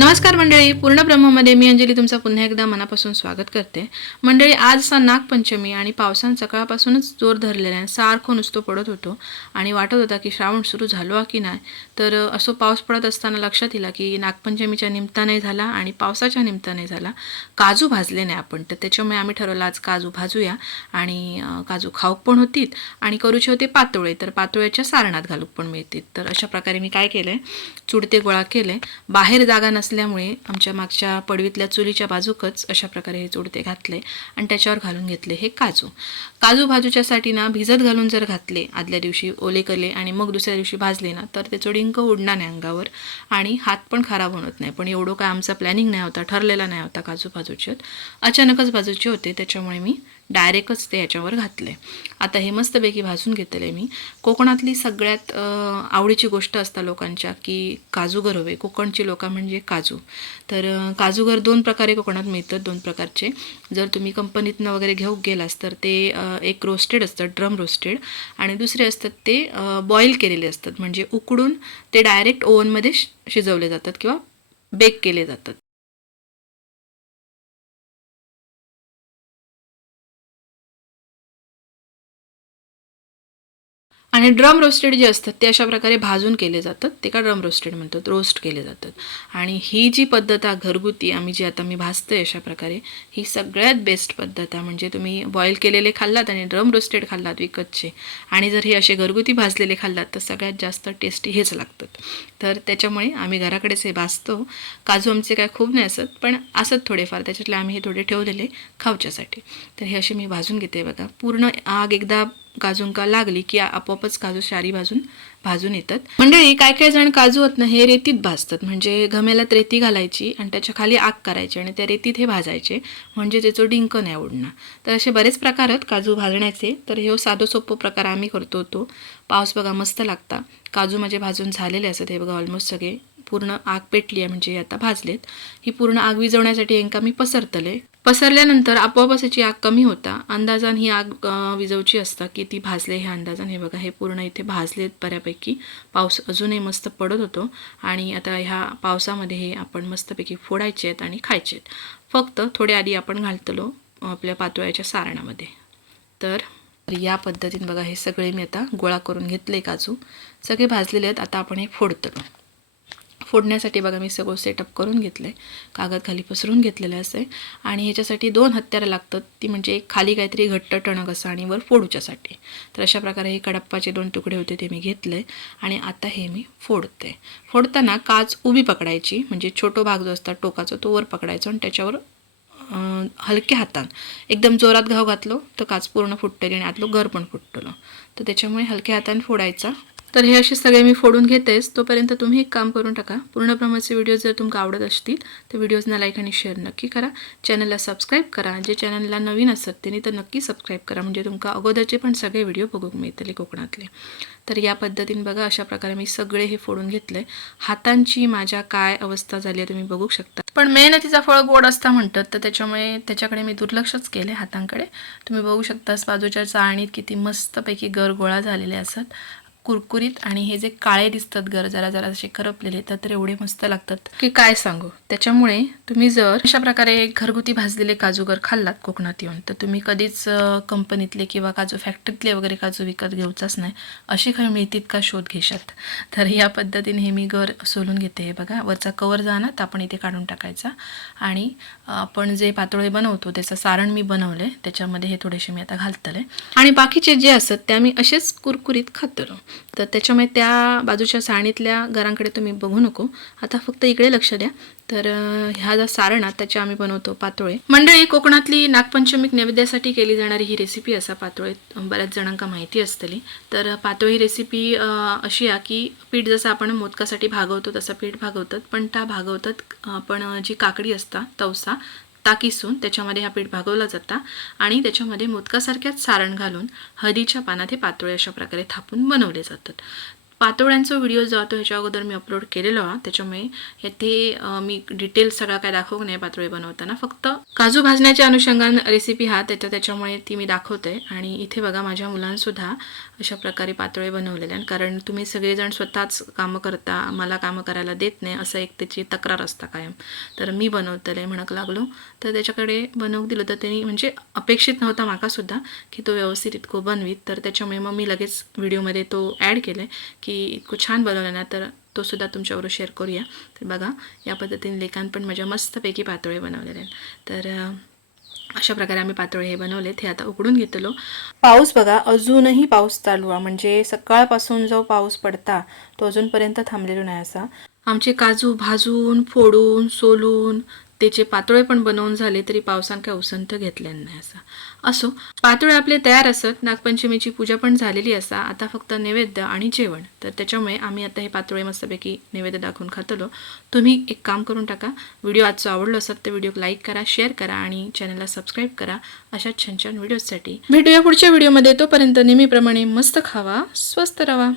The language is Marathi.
नमस्कार मंडळी पूर्ण ब्रह्ममध्ये मी अंजली तुमचं पुन्हा एकदा मनापासून स्वागत करते. मंडळी आज असा नागपंचमी आणि पावसानं सकाळपासूनच जोर धरलेला आहे. सारखं नुसतो पडत होतो आणि वाटत होता की श्रावण सुरू झालो की नाही. तर असो असं पाऊस पडत असताना लक्षात येईल की नागपंचमीच्या निमित्ताने झाला आणि पावसाच्या निमित्ताने झाला. काजू भाजले नाही आपण. तर त्याच्यामुळे आम्ही ठरवलं आज काजू भाजूया आणि काजू खाऊक पण होतीत आणि करूचे होते पातोळे. तर पातोळ्याच्या सारणात घालूक पण मिळतील. तर अशा प्रकारे मी काय केलं आहे चुडते गोळा केले बाहेर जागा असल्यामुळे आमच्या मागच्या पडवीतल्या चुलीच्या बाजूकच अशा प्रकारे हे चुडते घातले आणि त्याच्यावर घालून घेतले हे काजू. काजू भाजूच्यासाठी ना भिजत घालून जर घातले आदल्या दिवशी ओले केले आणि मग दुसऱ्या दिवशी भाजले ना तर ते डिंक उडणार नाही अंगावर आणि हात पण खराब होत नाही. पण एवढं काय आमचा प्लॅनिंग नाही होता ठरलेला नाही होता काजू भाजूच्यात अचानकच बाजूचे होते त्याच्यामुळे मी डायरेक्टच ते याच्यावर आहे आता हे मस्तपैकी भाजून घेतले मी. कोकणातली सगळ्यात आवडीची गोष्ट असता लोकांच्या की काजूगर हवे. कोकणची लोक म्हणजे काजू. तर काजूगर दोन प्रकारे कोकणात मिळतात दोन प्रकारचे. जर तुम्ही कंपनीतनं वगैरे घेऊ गेलास तर ते एक रोस्टेड असतं ड्रम रोस्टेड आणि दुसरे असतात ते बॉईल केलेले असतात. म्हणजे उकडून ते डायरेक्ट ओव्हनमध्ये शिजवले जातात किंवा बेक केले जातात. आणि ड्रम रोस्टेड जे असतात ते अशा प्रकारे भाजून केले जातात. ते का ड्रम रोस्टेड म्हणतात? रोस्ट केले जातात. आणि ही जी पद्धत आहे घरगुती आम्ही जी आता मी भाजते अशा प्रकारे ही सगळ्यात बेस्ट पद्धत आहे. म्हणजे तुम्ही बॉईल केलेले खाल्लात आणि ड्रम रोस्टेड खाल्लात विकतचे. आणि जर हे असे घरगुती भाजलेले खाल्लात तर सगळ्यात जास्त टेस्टी हेच लागतात. तर त्याच्यामुळे आम्ही घराकडेच हे भाजतो. काजू आमचे काय खूप नाही असत पण असत थोडेफार. त्याच्यातले आम्ही हे थोडे ठेवलेले खाऊच्यासाठी. तर हे असे मी भाजून घेते बघा. पूर्ण आग एकदा काजूंका लागली की आपोआपच काजू शारी भाजून भाजून येतात. मंडळी काय काय जण काजू आहेत ना हे रेतीत भाजतात. म्हणजे घमेल्यात रेती घालायची आणि त्याच्याखाली आग करायची आणि त्या रेतीत हे भाजायचे. म्हणजे त्याचं डिंक नाही उडणं तर असे बरेच प्रकार आहेत काजू भाजण्याचे. तर हे हो साधो सोपं प्रकार आम्ही करतो तो पाऊस बघा मस्त लागता. काजू माझे भाजून झालेले असत. हे बघा ऑलमोस्ट सगळे. पूर्ण आग पेटली आहे म्हणजे आता भाजलेत. ही पूर्ण आग विझवण्यासाठी यांका मी पसरतले पसरल्यानंतर आपोआप याची आग कमी होता अंदाजान ही आग विजवची विझवची असता की ती भाजले हे अंदाजान. हे बघा हे पूर्ण इथे भाजलेत बऱ्यापैकी. पाऊस अजूनही मस्त पडत होतो आणि आता ह्या पावसामध्ये हे आपण मस्तपैकी फोडायचे आहेत आणि खायचे आहेत. फक्त थोडे आधी आपण घालतलो आपल्या पातोळ्याच्या सारणामध्ये. तर तर या पद्धतीने बघा हे सगळे मी आता गोळा करून घेतले काजू. सगळे भाजलेले आहेत. आता आपण हे फोडतलो. फोडण्यासाठी बघा मी सगळं सेटअप करून घेतलं आहे कागद खाली पसरून घेतलेलं असं आहे आणि ह्याच्यासाठी दोन हत्यारं लागतात. ती म्हणजे एक खाली काहीतरी घट्ट टणक असं आणि वर फोडूच्यासाठी. तर अशा प्रकारे हे कडप्पाचे दोन तुकडे होते ते मी घेतले आणि आता हे मी फोडते फोडताना काच उभी पकडायची. म्हणजे छोटो भाग जो असतात टोकाचा तो वर पकडायचा आणि त्याच्यावर हलक्या हातान. एकदम जोरात घाव घातलो तर काच पूर्ण फुटतली आणि आतलो घर पण फुटतलो तर त्याच्यामुळे हलक्या हाताने फोडायचा. तर हे असे सगळे मी फोडून घेतेच. तोपर्यंत तुम्ही एक काम करून टाका. पूर्ण प्रमाणाचे व्हिडिओ जर तुमका आवडत असतील तर व्हिडिओजना लाईक आणि शेअर नक्की करा. चॅनलला सबस्क्राईब करा. जे चॅनलला नवीन असतात त्यांनी तर नक्की सबस्क्राईब करा. म्हणजे तुमका अगोदरचे पण सगळे व्हिडिओ बघूक मिळतले कोकणातले. तर या पद्धतीने बघा अशा प्रकारे मी सगळे हे फोडून घेतले. हातांची माझ्या काय अवस्था झाली आहे तुम्ही बघू शकता. पण मेहनतीचा फळ गोड असता म्हणतात तर त्याच्यामुळे त्याच्याकडे मी दुर्लक्षच केले हातांकडे. तुम्ही बघू शकता बाजूच्या चाळणीत किती मस्तपैकी गर गोळा झालेले असत. कुरकुरीत आणि हे जे काळे दिसतात गर जरा जरा असे करपलेले तर तर एवढे मस्त लागतात. की काय सांगू? त्याच्यामुळे तुम्ही जर अशा प्रकारे घरगुती भाजलेले काजू गर खाल्लात कोकणात येऊन तर तुम्ही कधीच कंपनीतले किंवा काजू फॅक्टरीतले वगैरे काजू विकत घेऊचाच नाही अशी खरं मिळतील का शोध घेशात. तर या पद्धतीने हे मी गर सोलून घेते हे बघा. वरचा कवर जाणार तर आपण इथे काढून टाकायचा. आणि आपण जे पातोळे बनवतो त्याचं सारण मी बनवले त्याच्यामध्ये हे थोडेसे मी आता घालतले आणि बाकीचे जे असतात ते आम्ही असेच कुरकुरीत खातो तर त्याच्यामुळे त्या बाजूच्या सारणीतल्या घरांकडे तुम्ही बघू नको. आता फक्त इकडे लक्ष द्या. तर ह्या ज्या सारणा त्याच्या त्याचे आम्ही बनवतो पातोळे. मंडळी कोकणातली नागपंचमीक नैवेद्यासाठी केली जाणारी ही रेसिपी असा पातोळे. बऱ्याच जणांका माहिती असतली. तर पातोळी रेसिपी अशी आहे की पीठ जसं आपण मोदकासाठी भागवतो तसं पीठ भागवतात. पण त्या भागवतात आपण जी काकडी असता तवसा ता किसून त्याच्यामध्ये हा पीठ भागवला जाता आणि त्याच्यामध्ये मोदकासारख्याच सारण घालून हळदीच्या पानात हे पातोळे अशा प्रकारे थापून बनवले जातात. पातोळ्यांचा व्हिडिओ जो तो ह्याच्या अगोदर मी अपलोड केलेलो हा त्याच्यामुळे येथे मी डिटेल सगळा काय दाखवू नाही पातोळे बनवताना. फक्त काजू भाजण्याच्या अनुषंगान रेसिपी हा त्याच्या त्याच्यामुळे ती मी दाखवते. आणि इथे बघा माझ्या मुलांसुद्धा अशा प्रकारे पातोळे बनवलेले आहेत. कारण तुम्ही सगळेजण स्वतःच कामं करता मला कामं करायला देत नाही असं एक त्याची तक्रार असता कायम. तर मी बनवतले म्हणक लागलो. तर त्याच्याकडे बनवून दिलं तर त्यांनी म्हणजे अपेक्षित नव्हता माकासुद्धा की तो व्यवस्थित इतकं बनवीत. तर त्याच्यामुळे मग मी लगेच व्हिडिओमध्ये तो ॲड केले की इतकं छान बनवलं ना तर तो सुद्धा तुमच्याबरोबर शेअर करूया. तर बघा या पद्धतीने लेखान पण माझ्या मस्तपैकी पातोळे बनवलेले आहेत. तर अशा प्रकारे आम्ही पातोळे हे बनवले ते आता उकडून घेतलो पाऊस बघा अजूनही पाऊस चालू आहे. म्हणजे सकाळपासून जो पाऊस पडता तो अजूनपर्यंत थांबलेलो नाही असा. आमचे काजू भाजून फोडून सोलून त्याचे पातोळे पण बनवून झाले तरी पावसान काय उसंत घेतल्यान नाही असा. असो पातोळे आपले तयार असत नागपंचमीची पूजा पण झालेली असा आता फक्त नैवेद्य आणि जेवण. तर त्याच्यामुळे आम्ही आता हे पातोळे मस्तपैकी नैवेद्य दाखवून खातलो. तुम्ही एक काम करून टाका व्हिडिओ आजचा आवडलो असत तर व्हिडिओ लाईक करा शेअर करा आणि चॅनलला सबस्क्राईब करा. अशा छान छान व्हिडिओजसाठी भेटूया पुढच्या व्हिडिओमध्ये. तोपर्यंत नेहमीप्रमाणे मस्त खावा स्वस्त राहा